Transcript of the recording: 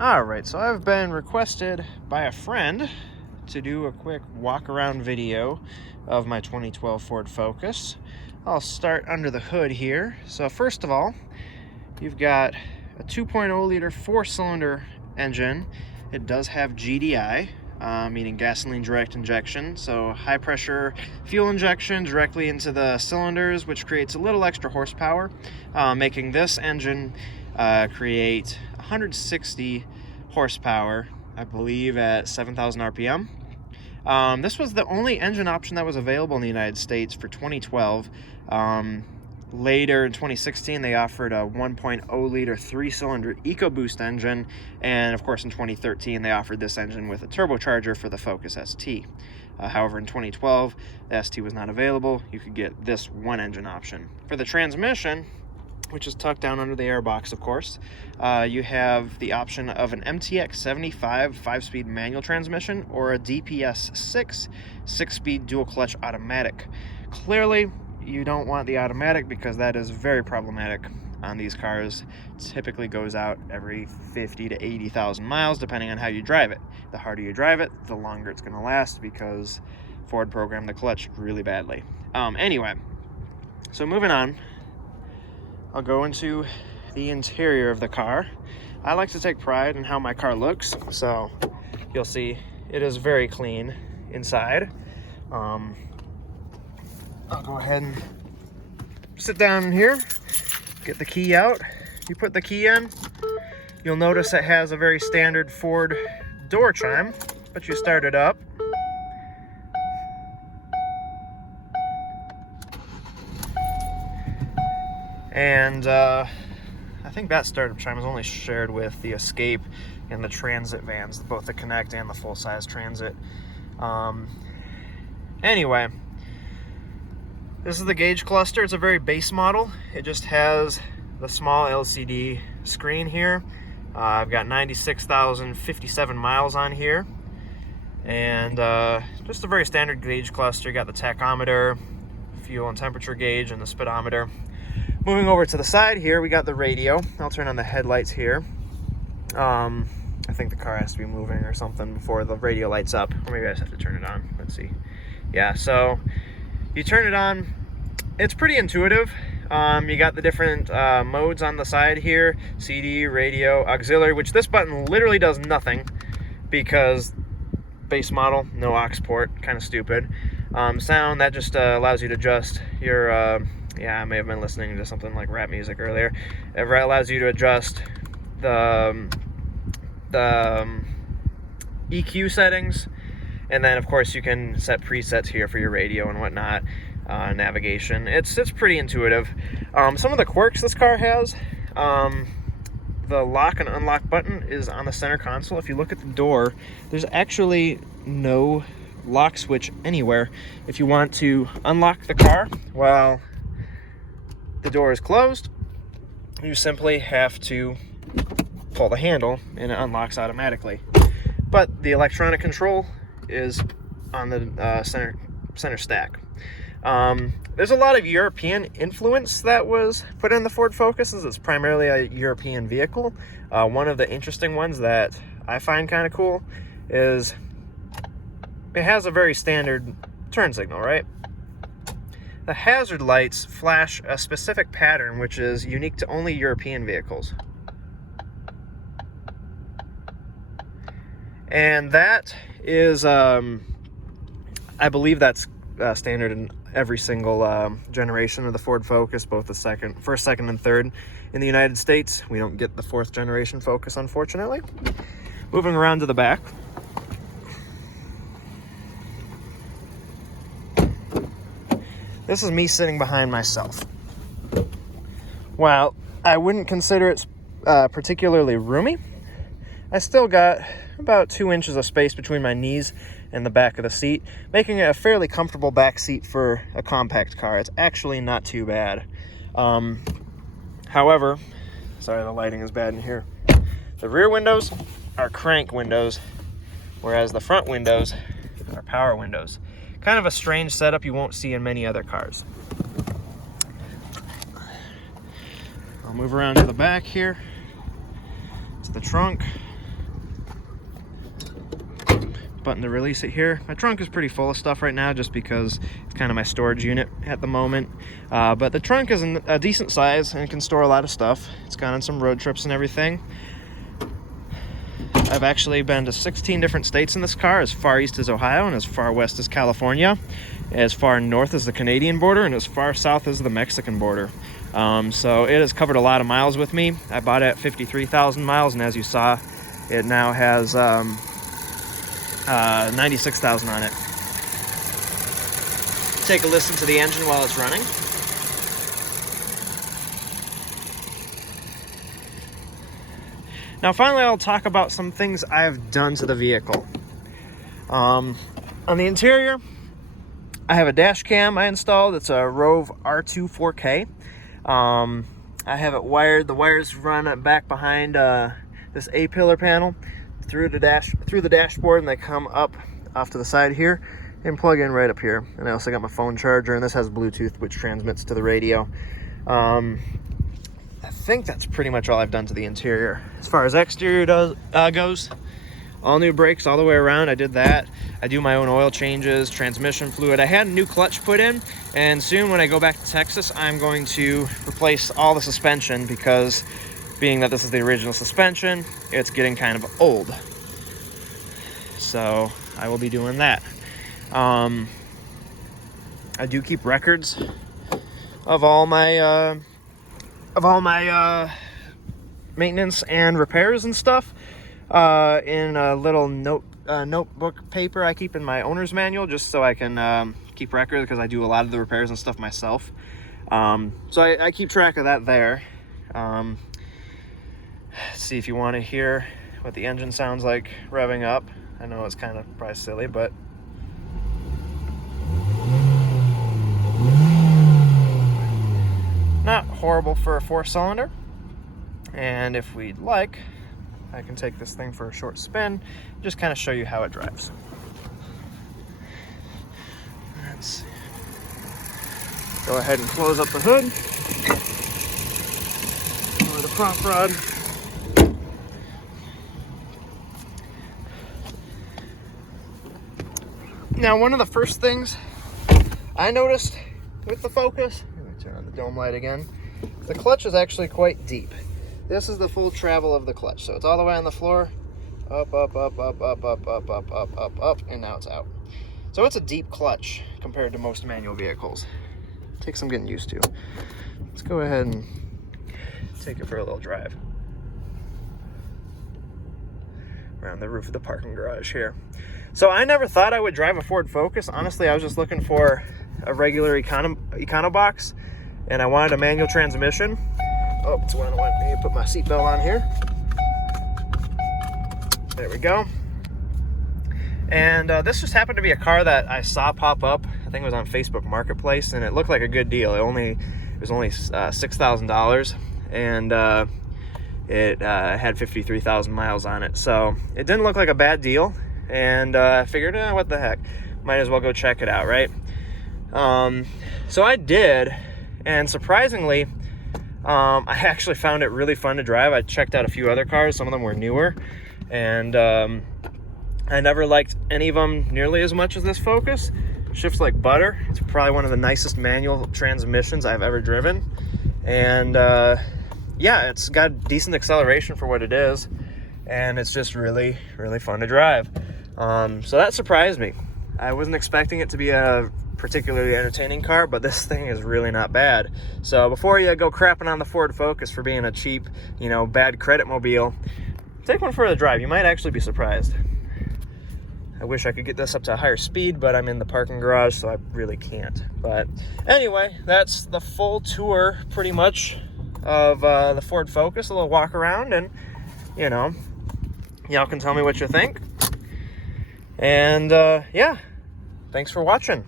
Alright, so I've been requested by a friend to do a quick walk-around video of my 2012 Ford Focus. I'll start under the hood here. So first of all, you've got a 2.0 liter 4-cylinder engine. It does have GDI, meaning gasoline direct injection, so high pressure fuel injection directly into the cylinders, which creates a little extra horsepower, making this engine create 160 horsepower, I believe, at 7,000 RPM. This was the only engine option that was available in the United States for 2012. Later in 2016, they offered a 1.0 liter 3-cylinder EcoBoost engine, and of course in 2013 they offered this engine with a turbocharger for the Focus ST. However, in 2012 the ST was not available. You could get this one engine option. For the transmission, which is tucked down under the airbox, of course, you have the option of an MTX 75 5-speed manual transmission or a DPS 6 6-speed dual clutch automatic. Clearly, you don't want the automatic because that is very problematic on these cars. It typically goes out every 50 to 80,000 miles, depending on how you drive it. The harder you drive it, the longer it's going to last, because Ford programmed the clutch really badly. Anyway, so moving on, I'll go into the interior of the car. I like to take pride in how my car looks, so you'll see it is very clean inside. I'll go ahead and sit down in here, get the key out. You put the key in, you'll notice it has a very standard Ford door chime, but you start it up. And I think that startup chime is only shared with the Escape and the Transit vans, both the Connect and the full-size Transit. Anyway, this is the gauge cluster. It's a very base model. It just has the small LCD screen here. I've got 96,057 miles on here. And just a very standard gauge cluster. You got the tachometer, fuel and temperature gauge, and the speedometer. Moving over to the side here, we got the radio. I'll turn on the headlights here. I think the car has to be moving or something before the radio lights up. Or maybe I just have to turn it on. Let's see. Yeah, so you turn it on. It's pretty intuitive. You got the different modes on the side here. CD, radio, auxiliary, which this button literally does nothing because base model, no aux port, kind of stupid. Sound, that just allows you to adjust your, yeah, I may have been listening to something like rap music earlier. It allows you to adjust the EQ settings. And then, of course, you can set presets here for your radio and whatnot, navigation. It's pretty intuitive. Some of the quirks this car has, the lock and unlock button is on the center console. If you look at the door, there's actually no lock switch anywhere. If you want to unlock the car while the door is closed, you simply have to pull the handle and it unlocks automatically. But the electronic control is on the center stack. There's a lot of European influence that was put in the Ford Focus, as it's primarily a European vehicle. One of the interesting ones that I find kind of cool is it has a very standard turn signal, right? The hazard lights flash a specific pattern which is unique to only European vehicles. And that is, I believe that's standard in every single generation of the Ford Focus, both the first, second, and third in the United States. We don't get the 4th generation Focus, unfortunately. Moving around to the back. This is me sitting behind myself. While I wouldn't consider it particularly roomy, I still got about 2 inches of space between my knees and the back of the seat, making it a fairly comfortable back seat for a compact car. It's actually not too bad. However, sorry, the lighting is bad in here. The rear windows are crank windows, whereas the front windows are power windows. Kind of a strange setup you won't see in many other cars. I'll move around to the back here. It's the trunk. button to release it here. My trunk is pretty full of stuff right now just because it's kind of my storage unit at the moment. But the trunk is a decent size and can store a lot of stuff. It's gone on some road trips and everything. I've actually been to 16 different states in this car, as far east as Ohio and as far west as California, as far north as the Canadian border, and as far south as the Mexican border. So it has covered a lot of miles with me. I bought it at 53,000 miles, and as you saw, it now has 96,000 on it. Take a listen to the engine while it's running. Now finally, I'll talk about some things I've done to the vehicle. On the interior, I have a dash cam I installed. It's a Rove R2 4K. I have it wired. The wires run back behind this A-pillar panel through the dashboard, and they come up off to the side here and plug in right up here. And I also got my phone charger, and this has Bluetooth, which transmits to the radio. I think that's pretty much all I've done to the interior. As far as exterior goes, all new brakes all the way around. I did that. I do my own oil changes, transmission fluid. I had a new clutch put in, and soon when I go back to Texas, I'm going to replace all the suspension because being that this is the original suspension, it's getting kind of old. So I will be doing that. I do keep records of all my maintenance and repairs and stuff in a little notebook paper I keep in my owner's manual, just so I can keep records, because I do a lot of the repairs and stuff myself. So I keep track of that there. See if you want to hear what the engine sounds like revving up. I know it's kind of probably silly, but not horrible for a 4-cylinder. And if we'd like, I can take this thing for a short spin, just kind of show you how it drives. Let's see. Go ahead and close up the hood. Lower the prop rod. Now, one of the first things I noticed with the Focus, let me turn on the dome light again, the clutch is actually quite deep. This is the full travel of the clutch. So it's all the way on the floor, up, up, up, up, up, up, up, up, up, up, up, and now it's out. So it's a deep clutch compared to most manual vehicles. Takes some getting used to. Let's go ahead and take it for a little drive around the roof of the parking garage here. So I never thought I would drive a Ford Focus. Honestly, I was just looking for a regular Econobox, and I wanted a manual transmission. Oh, it's when I went to put my seatbelt on here. There we go. And this just happened to be a car that I saw pop up. I think it was on Facebook Marketplace, and it looked like a good deal. It was only $6,000, and it had 53,000 miles on it. So it didn't look like a bad deal, and I figured, what the heck, might as well go check it out, right? So I did, and surprisingly, I actually found it really fun to drive. I checked out a few other cars. Some of them were newer, and I never liked any of them nearly as much as this Focus. Shifts like butter. It's probably one of the nicest manual transmissions I've ever driven, and yeah, it's got decent acceleration for what it is, and it's just really, really fun to drive. So that surprised me. I wasn't expecting it to be a particularly entertaining car, but this thing is really not bad. So before you go crapping on the Ford Focus for being a cheap, bad credit mobile, take one for the drive. You might actually be surprised. I wish I could get this up to a higher speed, but I'm in the parking garage, so I really can't. But anyway, that's the full tour pretty much of the Ford Focus, a little walk around, and y'all can tell me what you think. And yeah, thanks for watching.